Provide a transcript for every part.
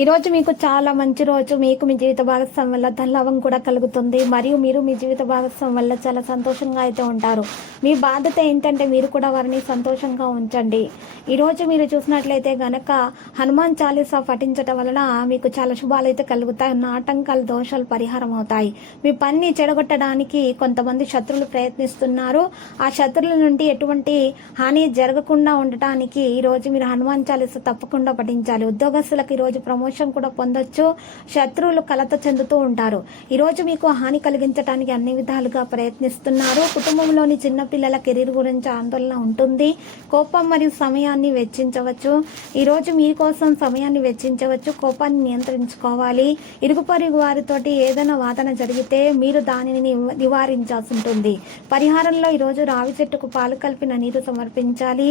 ఈరోజు మీకు చాలా మంచి రోజు. మీకు మీ జీవిత భాగస్వామి వల్ల ధనలాభం కూడా కలుగుతుంది. మరియు మీరు మీ జీవిత భాగస్వామి వల్ల చాలా సంతోషంగా అయితే ఉంటారు. మీ బాధ్యత ఏంటంటే మీరు కూడా వారిని సంతోషంగా ఉంచండి. ఈరోజు మీరు చూసినట్లయితే గనక హనుమాన్ చాలీసా పఠించటం వలన మీకు చాలా శుభాలు అయితే కలుగుతాయి. ఉన్న ఆటంకాలు దోషాలు పరిహారం అవుతాయి. మీ పనిని చెడగొట్టడానికి కొంతమంది శత్రులు ప్రయత్నిస్తున్నారు. ఆ శత్రుల నుండి ఎటువంటి హాని జరగకుండా ఉండటానికి ఈ రోజు మీరు హనుమాన్ చాలీసా తప్పకుండా పఠించాలి. ఉద్యోగస్తులకు ఈరోజు ప్రమో ప్రమోషన్ కూడా పొందొచ్చు. శత్రువులు కలత చెందుతూ ఉంటారు. ఈరోజు మీకు హాని కలిగించడానికి అన్ని విధాలుగా ప్రయత్నిస్తున్నారు. కుటుంబంలోని చిన్నపిల్లల కెరీర్ గురించి ఆందోళన ఉంటుంది. కోపం మరియు సమయాన్ని వెచ్చించవచ్చు. ఈరోజు మీకోసం సమయాన్ని వెచ్చించవచ్చు. కోపాన్ని నియంత్రించుకోవాలి. ఇరుగు పొరుగు వారితోటి ఏదైనా వాదన జరిగితే మీరు దానిని నివారించాల్సి ఉంటుంది. పరిహారంలో ఈరోజు రావి చెట్టుకు పాలు కలిపిన నీరు సమర్పించాలి.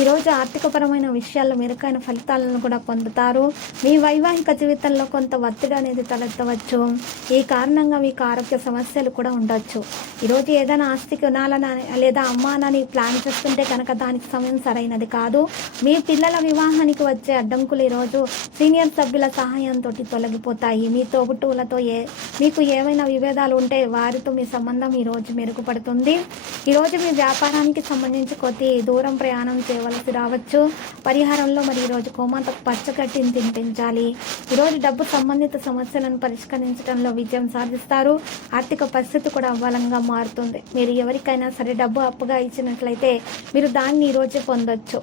ఈ రోజు ఆర్థికపరమైన విషయాల్లో మెరుగైన ఫలితాలను కూడా పొందుతారు. మీ వైవాహిక జీవితంలో కొంత ఒత్తిడి అనేది తలెత్తవచ్చు. ఈ కారణంగా మీకు ఆరోగ్య సమస్యలు కూడా ఉండొచ్చు. ఈరోజు ఏదైనా ఆస్తి కొనాలని లేదా అమ్మానని ప్లాన్ చేస్తుంటే కనుక దానికి సమయం సరైనది కాదు. మీ పిల్లల వివాహానికి వచ్చే అడ్డంకులు ఈరోజు సీనియర్ సభ్యుల సహాయంతో తొలగిపోతాయి. మీ తోబుట్టువులతో ఏ మీకు ఏమైనా విభేదాలు ఉంటే వారితో మీ సంబంధం ఈరోజు మెరుగుపడుతుంది. ఈరోజు మీ వ్యాపారానికి సంబంధించి కొద్ది దూరం ప్రయాణం చేయవలసి రావచ్చు. పరిహారంలో మరి ఈ రోజు పచ్చగట్టిని తినిపించాలి. ఈ రోజు డబ్బు సంబంధిత సమస్యలను పరిష్కరించడంలో విజయం సాధిస్తారు. ఆర్థిక పరిస్థితి కూడా అవ్వాలంగా మారుతుంది. మీరు ఎవరికైనా సరే డబ్బు అప్పుగా ఇచ్చినట్లయితే మీరు దాన్ని ఈ రోజే పొందొచ్చు.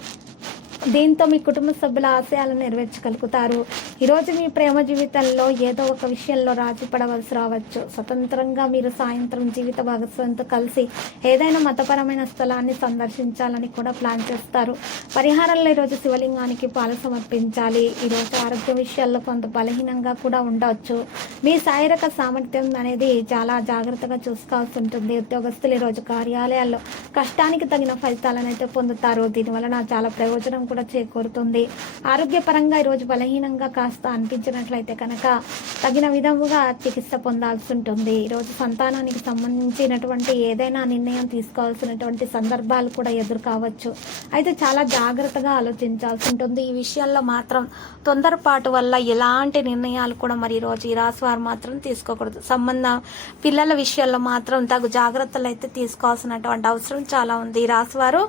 దీంతో మీ కుటుంబ సభ్యుల ఆశయాలను నెరవేర్చగలుగుతారు. ఈరోజు మీ ప్రేమ జీవితంలో ఏదో ఒక విషయంలో రాజీ పడవలసి రావచ్చు. స్వతంత్రంగా మీరు సాయంత్రం జీవిత భాగస్వామితో కలిసి ఏదైనా మతపరమైన స్థలాన్ని సందర్శించాలని కూడా ప్లాన్ చేస్తారు. పరిహారంలో ఈరోజు శివలింగానికి పాలు సమర్పించాలి. ఈరోజు ఆరోగ్య విషయాల్లో కొంత బలహీనంగా కూడా ఉండవచ్చు. మీ శారీరక సామర్థ్యం అనేది చాలా జాగ్రత్తగా చూసుకోవాల్సి ఉంటుంది. ఉద్యోగస్తులు ఈరోజు కార్యాలయాల్లో కష్టానికి తగిన ఫలితాలను అయితే పొందుతారు. దీనివలన చాలా ప్రయోజనం కూడా చేకూరుతుంది. ఆరోగ్యపరంగా ఈరోజు బలహీనంగా కాస్త అనిపించినట్లయితే కనుక తగిన విధముగా చికిత్స పొందాల్సి ఉంటుంది. ఈరోజు సంతానానికి సంబంధించినటువంటి ఏదైనా నిర్ణయం తీసుకోవాల్సినటువంటి సందర్భాలు కూడా ఎదురు కావచ్చు అయితే చాలా జాగ్రత్తగా ఆలోచించాల్సి ఉంటుంది. ఈ విషయాల్లో మాత్రం తొందరపాటు వల్ల ఎలాంటి నిర్ణయాలు కూడా మరి ఈ రోజు ఈ రాశి వారు మాత్రం తీసుకోకూడదు. సంబంధం పిల్లల విషయాల్లో మాత్రం తగు జాగ్రత్తలు అయితే తీసుకోవాల్సినటువంటి అవసరం చాలా ఉంది రాసువారు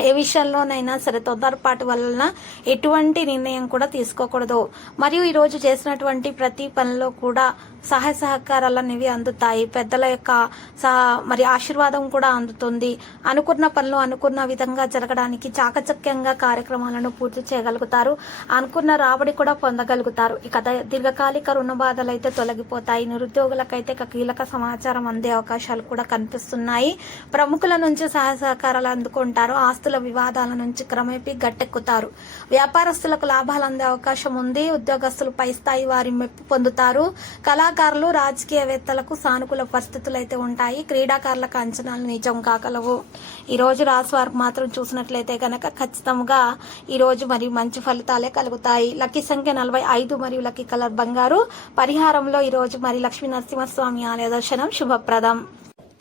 ఏ విషయంలోనైనా సరే తొందరపాటు వలన ఎటువంటి నిర్ణయం కూడా తీసుకోకూడదు. మరియు ఈరోజు చేసినటువంటి ప్రతి పనిలో కూడా సహాయ సహకారాలు అనేవి అందుతాయి. పెద్దల యొక్క సహ- మరి ఆశీర్వాదం కూడా అందుతుంది. అనుకున్న పనులు అనుకున్న విధంగా జరగడానికి చాకచక్యంగా కార్యక్రమాలను పూర్తి చేయగలుగుతారు. అనుకున్న రాబడి కూడా పొందగలుగుతారు. ఇక దీర్ఘకాలిక రుణ బాధలు అయితే తొలగిపోతాయి. నిరుద్యోగులకైతే ఇక కీలక సమాచారం అందే అవకాశాలు కూడా కనిపిస్తున్నాయి. ప్రముఖుల నుంచి సహాయ సహకారాలు అందుకుంటారు. ఆస్తుల వివాదాల నుంచి క్రమేపీ గట్టెక్కుతారు. వ్యాపారస్తులకు లాభాలు అందే అవకాశం ఉంది. ఉద్యోగస్తులు పై స్థాయి వారి మెప్పు పొందుతారు. కళాకారులు రాజకీయవేత్తలకు సానుకూల పరిస్థితులు అయితే ఉంటాయి. క్రీడాకారులకు అంచనాలు నిజం కాగలవు. ఈ రోజు రాశి వారికి మాత్రం చూసినట్లయితే గనక ఖచ్చితంగా ఈ రోజు మరి మంచి ఫలితాలే కలుగుతాయి. లక్కీ సంఖ్య నలభై ఐదు మరియు లక్కీ కలర్ బంగారు. పరిహారంలో ఈ రోజు మరి లక్ష్మీ నరసింహస్వామి ఆలయ దర్శనం శుభప్రదం.